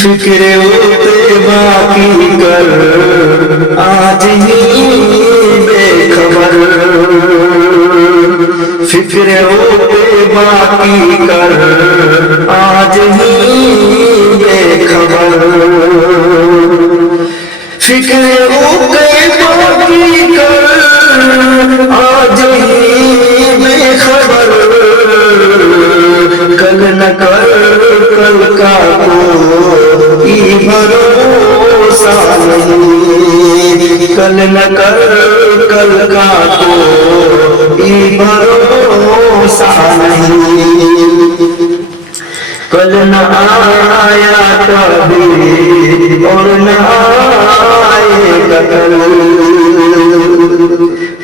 فکر ہوتے باقی کر آج ہی بے خبر، فکر ہوتے باقی کر آج ہی بے خبر، فکر ہوتے باقی کر آج ہی بے خبر، کل نہ کر کل کا کوئی بھروسہ نہیں، کل نہ کر کل کا کوئی بھروسہ نہیں، کل نہ آیا کبھی اور نہ آئے گا کل،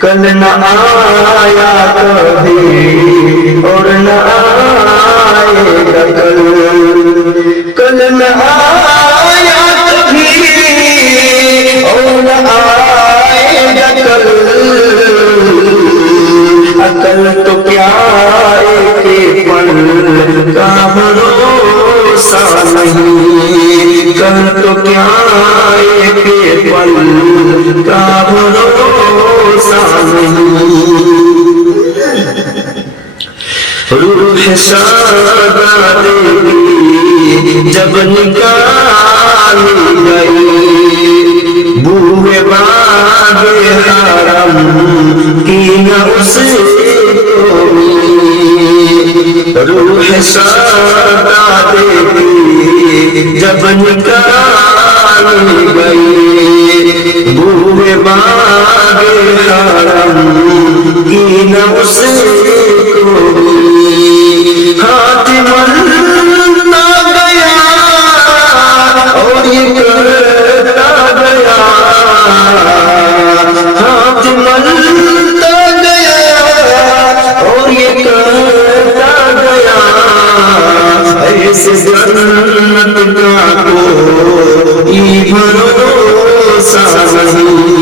کل نہ آیا کبھی اور نہ آئے گا کل، کل نہ آیا کبھی اور نہ آئے گا کل، عقل تو کیا ایک پل کا بھروسہ نہیں، کل تو کیا ایک پل کا بھروسہ نہیں، روح شادی کی جب نکالی گئی، بوئے باد حرم کی نہ اس کو ملی، روح شادی کی جب نکالی گئی، بوئے باد حرم کی نہ اس کو ملی، ہاتھ ملتا گیا اور یہ کرتا گیا، ہاتھ ملتا گیا اور یہ کرتا گیا، ایسے جنت کا کوئی بھروسہ نہیں،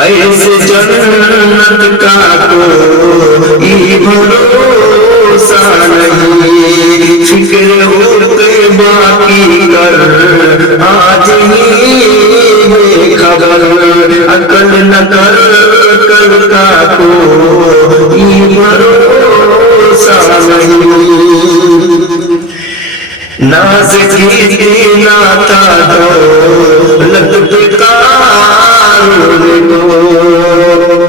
ایسے جنت کا کوئی بھروسہ نہیں، فکر ہوتے باقی کر آج ہی بے خبر، عقل نہ کر کل کا کوئی بھروسہ نہیں، ناز کی ناتا دولت پہ قارون کو،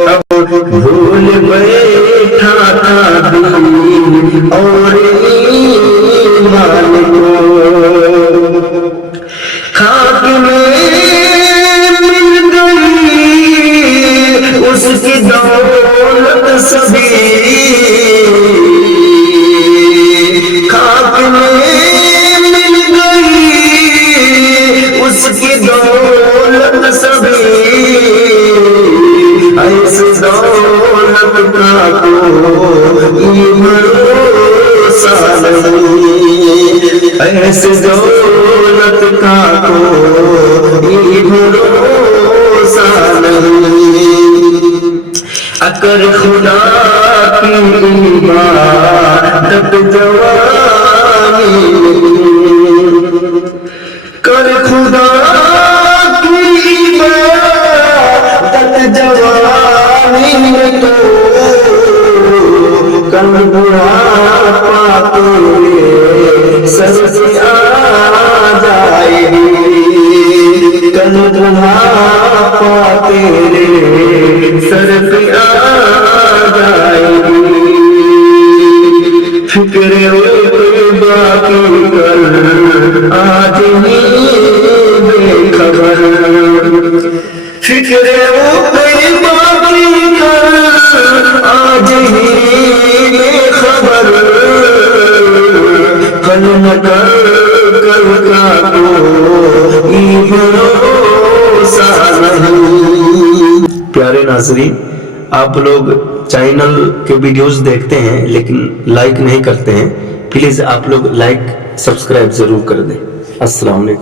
اب بھول بیٹھا تھا دین اور ایمان کو، خاک میں مل گئی اس کی دولت سبھی، خاک میں مل گئی اس کی دولت سبھی، ایس دولت کا کوئی بھروسہ نہیں، ایس دولت کا کوئی بھروسہ نہیں، اگر خدا کی عبادت جوانی کر، خدا کی عبادت جوانی تو کل بڑھاپا تیرے سر سے آ جائے گی، کل بڑھاپا تیرے سر پہ آ جائے گی، فکر ہوتے باقی کر آج ہی بے خبر، فکر ہوتے باقی کر آج ہی بے خبر، کل نہ کر کل کا کوئی بھروسہ نہیں۔ پیارے ناظرین، آپ لوگ چینل کے ویڈیوز دیکھتے ہیں لیکن لائک نہیں کرتے ہیں، پلیز آپ لوگ لائک سبسکرائب ضرور کر دیں۔ السلام علیکم۔